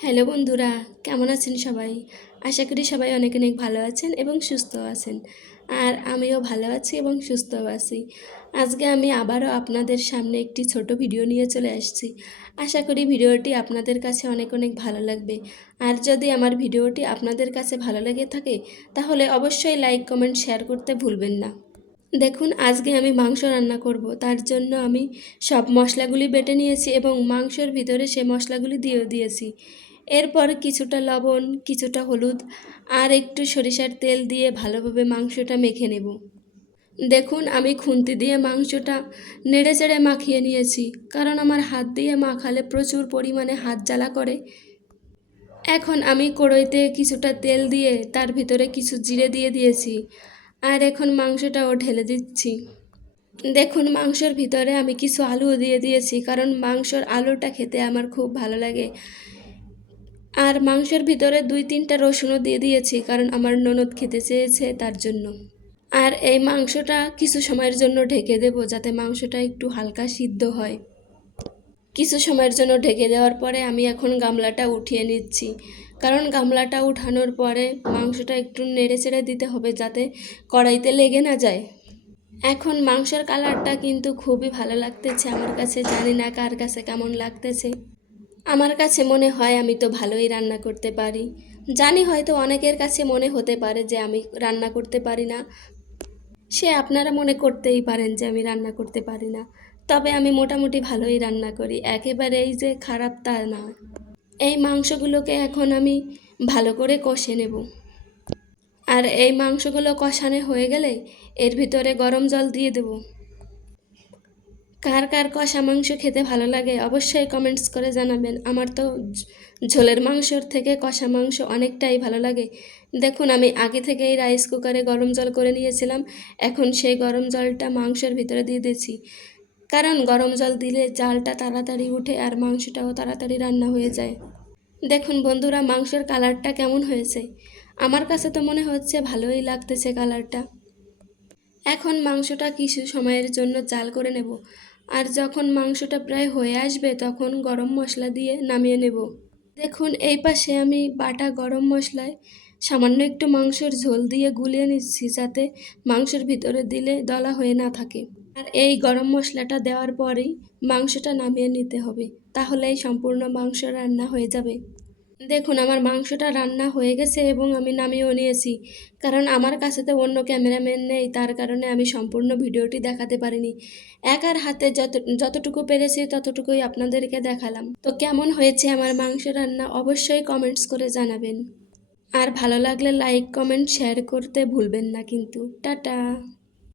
Hello বন্ধুরা, কেমন আছেন সবাই? আশা করি সবাই অনেক অনেক ভালো আছেন এবং সুস্থ আছেন। আর আমিও ভালো আছি এবং সুস্থও আছি। আজকে আমি আবারও আপনাদের সামনে একটি ছোট ভিডিও নিয়ে চলে আসছি। আশা করি ভিডিওটি আপনাদের কাছে অনেক অনেক ভালো লাগবে। আর যদি আমার ভিডিওটি আপনাদের কাছে ভালো লেগে থাকে তাহলে অবশ্যই লাইক, কমেন্ট, শেয়ার করতে ভুলবেন না। দেখুন, আজকে আমি মাংস রান্না করব। তার জন্য আমি সব মশলাগুলি বেটে নিয়েছি এবং মাংসের ভিতরে সে মশলাগুলি দিয়েও দিয়েছি। এরপর কিছুটা লবণ, কিছুটা হলুদ আর একটু সরিষার তেল দিয়ে ভালোভাবে মাংসটা মেখে নেব। দেখুন, আমি খুন্তি দিয়ে মাংসটা নেড়েচেড়ে মাখিয়ে নিয়েছি, কারণ আমার হাত দিয়ে মাখালে প্রচুর পরিমাণে হাত জ্বালা করে। এখন আমি কড়াইতে কিছুটা তেল দিয়ে তার ভিতরে কিছু জিরে দিয়ে দিয়েছি, আর এখন মাংসটাও ঢেলে দিচ্ছি। দেখুন, মাংসের ভিতরে আমি কিছু আলুও দিয়ে দিয়েছি, কারণ মাংসর আলুটা খেতে আমার খুব ভালো লাগে। আর মাংসের ভিতরে 2-3টা রসুনও দিয়ে দিয়েছি, কারণ আমার ননদ খেতে চেয়েছে তার জন্য। আর এই মাংসটা কিছু সময়ের জন্য ঢেকে দেব, যাতে মাংসটা একটু হালকা সিদ্ধ হয়। কিছু সময়ের জন্য ঢেকে দেওয়ার পরে আমি এখন গামলাটা উঠিয়ে নিচ্ছি, কারণ গামলাটা উঠানোর পরে মাংসটা একটু নেড়েচেড়ে দিতে হবে, যাতে কড়াইতে লেগে না যায়। এখন মাংসের কালারটা কিন্তু খুবই ভালো লাগতেছে আমার কাছে, জানি না কার কাছে কেমন লাগতেছে। আমার কাছে মনে হয় আমি তো ভালোই রান্না করতে পারি। জানি হয়তো অনেকের কাছে মনে হতে পারে যে আমি রান্না করতে পারি না, সে আপনারা মনে করতেই পারেন যে আমি রান্না করতে পারি না। তবে আমি মোটামুটি ভালোই রান্না করি, একেবারেই যে খারাপ তা না। এই মাংসগুলোকে এখন আমি ভালো করে কষে নেব। আর এই মাংসগুলো কষানো হয়ে গেলে এর ভিতরে গরম জল দিয়ে দেব। কার কার কষা মাংস খেতে ভালো লাগে অবশ্যই কমেন্টস করে জানাবেন। আমার তো ঝোলের মাংসর থেকে কষা মাংস অনেকটাই ভালো লাগে। দেখুন, আমি আগে থেকেই রাইস কুকারে গরম জল করে নিয়েছিলাম। এখন সেই গরম জলটা মাংসের ভিতরে দিয়ে দিয়েছি, কারণ গরম জল দিলে জালটা তাড়াতাড়ি উঠে আর মাংসটাও তাড়াতাড়ি রান্না হয়ে যায়। দেখুন বন্ধুরা, মাংসের কালারটা কেমন হয়েছে? আমার কাছে তো মনে হচ্ছে ভালোই লাগতেছে কালারটা। এখন মাংসটা কিছু সময়ের জন্য জাল করে নেব, আর যখন মাংসটা প্রায় হয়ে আসবে তখন গরম মশলা দিয়ে নামিয়ে নেব। দেখুন, এই পাশে আমি বাটা গরম মশলায় সামান্য একটু মাংসের ঝোল দিয়ে গুলিয়ে নিচ্ছি, যাতে মাংসের ভিতরে দিলে দলা হয়ে না থাকে। আর এই গরম মশলাটা দেওয়ার পরেই মাংসটা নামিয়ে নিতে হবে, তাহলেই সম্পূর্ণ মাংস রান্না হয়ে যাবে। দেখুন, আমার মাংসটা রান্না হয়ে গেছে এবং আমি নামিয়েও নিয়েছি, কারণ আমার কাছে তো অন্য ক্যামেরাম্যান নেই, তার কারণে আমি সম্পূর্ণ ভিডিওটি দেখাতে পারিনি। একার হাতে যতটুকু পেরেছি ততটুকুই আপনাদেরকে দেখালাম। তো কেমন হয়েছে আমার মাংস রান্না অবশ্যই কমেন্টস করে জানাবেন। আর ভালো লাগলে লাইক, কমেন্ট, শেয়ার করতে ভুলবেন না কিন্তু। টাটা।